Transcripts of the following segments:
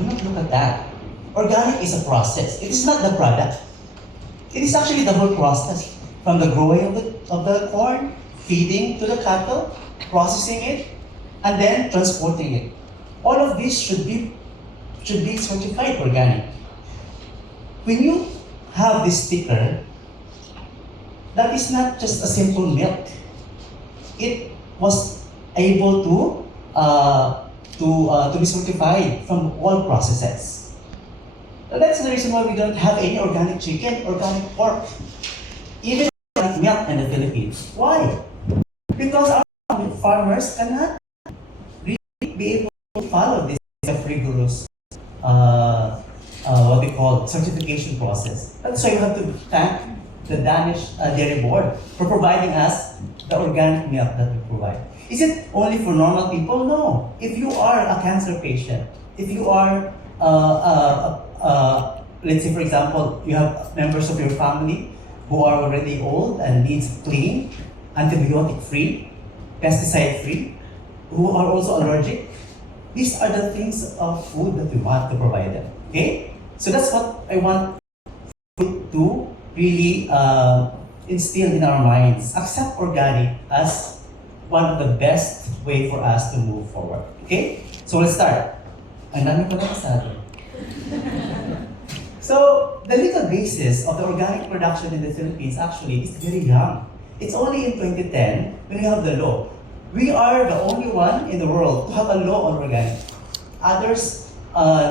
do not look at that. Organic is a process. It is not the product. It is actually the whole process. From the growing of the corn, feeding to the cattle, processing it, and then transporting it. All of this should be certified organic. When you have this sticker, that is not just a simple milk. It was able to be certified from all processes. That's the reason why we don't have any organic chicken, organic pork, even organic milk in the Philippines. Why? Because our farmers cannot really be able to follow this rigorous what we call certification process. That's why we have to thank the Danish Dairy Board for providing us the organic milk that we provide. Is it only for normal people? No. If you are a cancer patient, if you are, let's say for example, you have members of your family who are already old and needs clean, antibiotic-free, pesticide-free, who are also allergic, these are the things of food that we want to provide them. Okay? So that's what I want to really instill in our minds. Accept organic as one of the best way for us to move forward. Okay? So let's start. Ang dami ko na masabi. So, the legal basis of the organic production in the Philippines actually is very young. It's only in 2010 when we have the law. We are the only one in the world to have a law on organic. Others,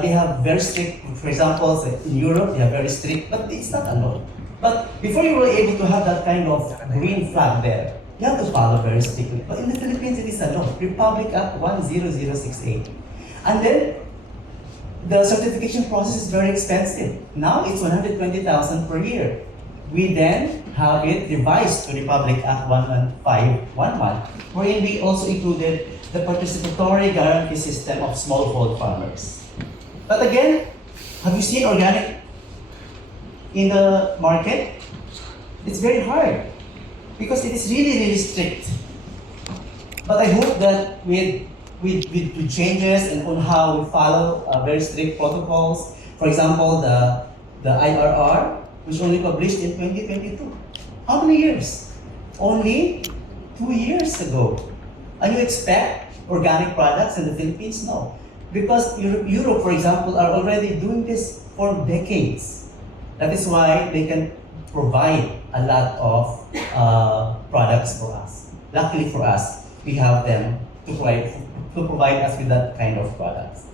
they have very strict, for example, in Europe, they are very strict, but it's not a law. But before you were able to have that kind of green flag there, you have to follow very strictly. But in the Philippines, it is a law, Republic Act 10068. And then, the certification process is very expensive. Now, it's 120,000 per year. We then have it revised to Republic Act 11511, wherein we also included the participatory guarantee system of smallhold farmers. But again, have you seen organic in the market? It's very hard because it is really, really strict. But I hope that with changes and on how we follow very strict protocols, for example, the IRR, which only published in 2022. How many years? Only 2 years ago. And you expect organic products in the Philippines? No. Because Europe, for example, are already doing this for decades. That is why they can provide a lot of products for us. Luckily for us, we have them to provide us with that kind of products.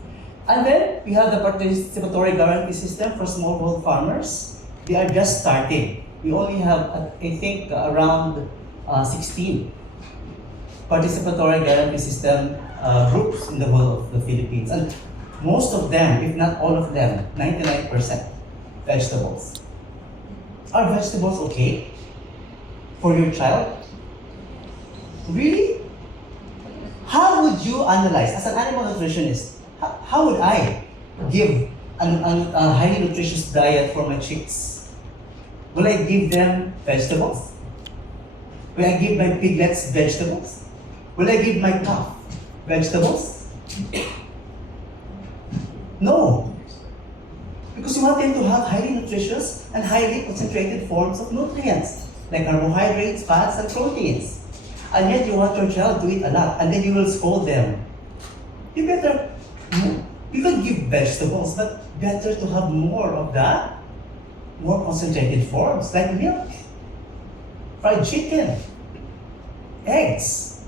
And then we have the participatory guarantee system for smallhold farmers. They are just starting. We only have, I think, around 16 participatory guarantee system groups in the whole of the Philippines. And most of them, if not all of them, 99% vegetables. Are vegetables okay for your child? Really? How would you analyze, as an animal nutritionist, how would I give a highly nutritious diet for my chicks? Will I give them vegetables? Will I give my piglets vegetables? Will I give my calf vegetables? No. Because you want them to have highly nutritious and highly concentrated forms of nutrients, like carbohydrates, fats, and proteins. And yet you want your child to eat a lot, and then you will scold them. You can give vegetables, but better to have more of that, more concentrated forms, like milk, fried chicken, eggs.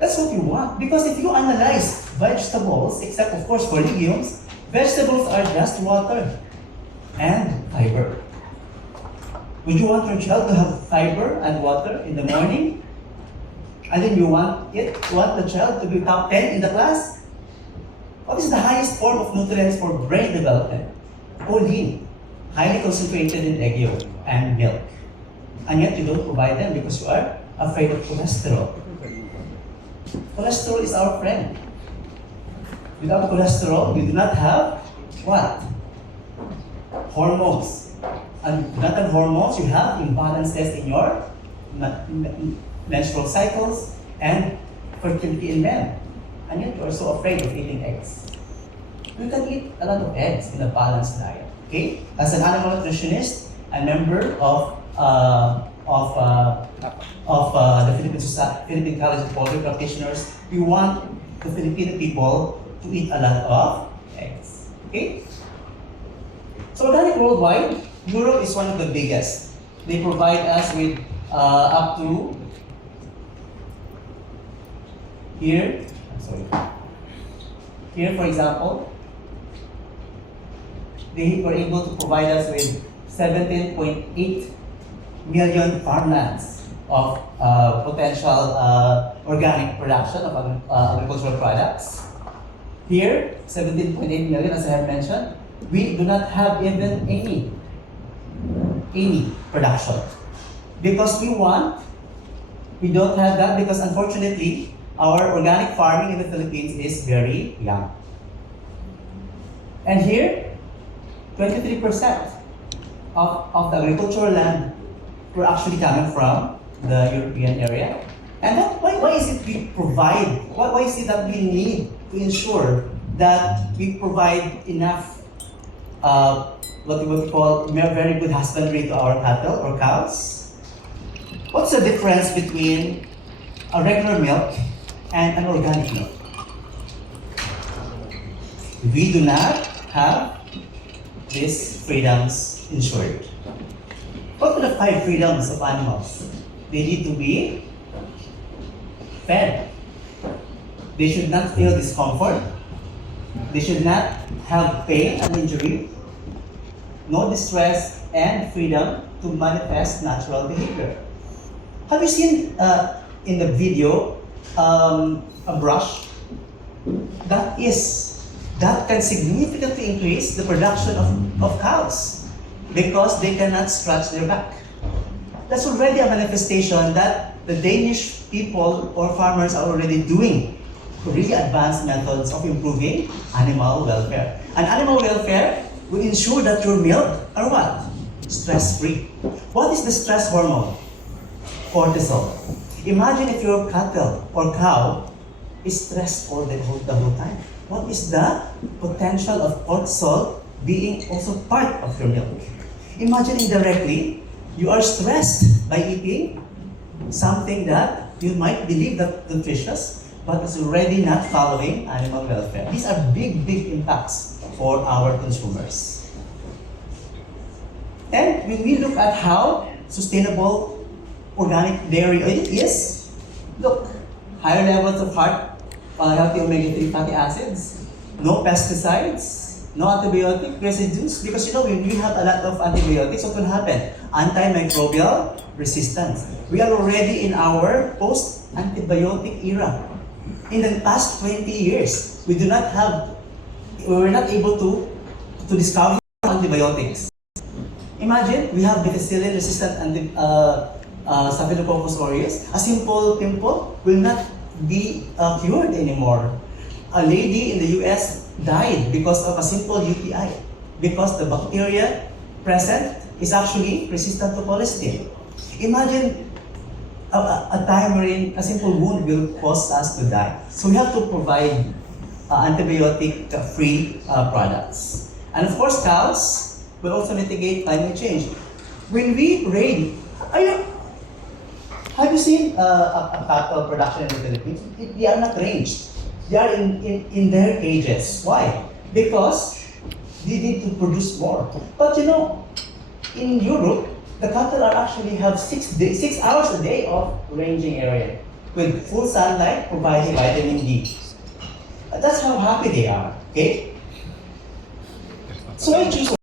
That's what you want. Because if you analyze vegetables, except of course for legumes, vegetables are just water and fiber. Would you want your child to have fiber and water in the morning? And then you want the child to be top 10 in the class? What is the highest form of nutrients for brain development? Choline, highly concentrated in egg yolk and milk. And yet you don't provide them because you are afraid of cholesterol. Cholesterol is our friend. Without cholesterol, you do not have what? Hormones. And not have hormones, you have imbalances in your menstrual cycles and fertility in men. And yet you are so afraid of eating eggs. we can eat a lot of eggs in a balanced diet. Okay? As an animal nutritionist, a member of the Philippine College of Poultry Practitioners, we want the Filipino people to eat a lot of eggs. Okay? So organic worldwide, Europe is one of the biggest. They provide us with up to here, here for example, they were able to provide us with 17.8 million farmlands of potential organic production of agricultural products. Here, 17.8 million, as I have mentioned, we do not have even any production. Because we don't have that because unfortunately, our organic farming in the Philippines is very young. And here, 23% of the agricultural land were actually coming from the European area. And why is it we provide, why is it that we need to ensure that we provide enough what we call very good husbandry to our cattle or cows? What's the difference between a regular milk and an organic milk? We do not have these freedoms ensured. What are the 5 freedoms of animals? They need to be fed. They should not feel discomfort. They should not have pain and injury. No distress and freedom to manifest natural behavior. Have you seen in the video a brush? That can significantly increase the production of cows because they cannot scratch their back. That's already a manifestation that the Danish people or farmers are already doing really advanced methods of improving animal welfare. And animal welfare will ensure that your milk are what? Stress-free. What is the stress hormone? Cortisol. Imagine if your cattle or cow is stressed all the whole time. What is the potential of cortisol being also part of your milk? Imagine indirectly, you are stressed by eating something that you might believe that nutritious, but is already not following animal welfare. These are big impacts for our consumers. And when we look at how sustainable organic dairy is, look, higher levels of healthy omega-3 fatty acids, no pesticides, no antibiotic residues, because when we have a lot of antibiotics, what will happen? Antimicrobial resistance. We are already in our post-antibiotic era. In the past 20 years, we were not able to discover antibiotics. Imagine, we have penicillin-resistant Staphylococcus aureus. A simple pimple will not be cured anymore. A lady in the US died because of a simple UTI, because the bacteria present is actually resistant to colistin. Imagine a time wherein a simple wound will cause us to die. So we have to provide antibiotic-free products. And of course, cows will also mitigate climate change. When we raid, have you seen a cattle production in the Philippines? They are not ranged. They are in their cages. Why? Because they need to produce more. But in Europe, the cattle actually have 6 hours a day of ranging area with full sunlight providing vitamin D. That's how happy they are. Okay? So I choose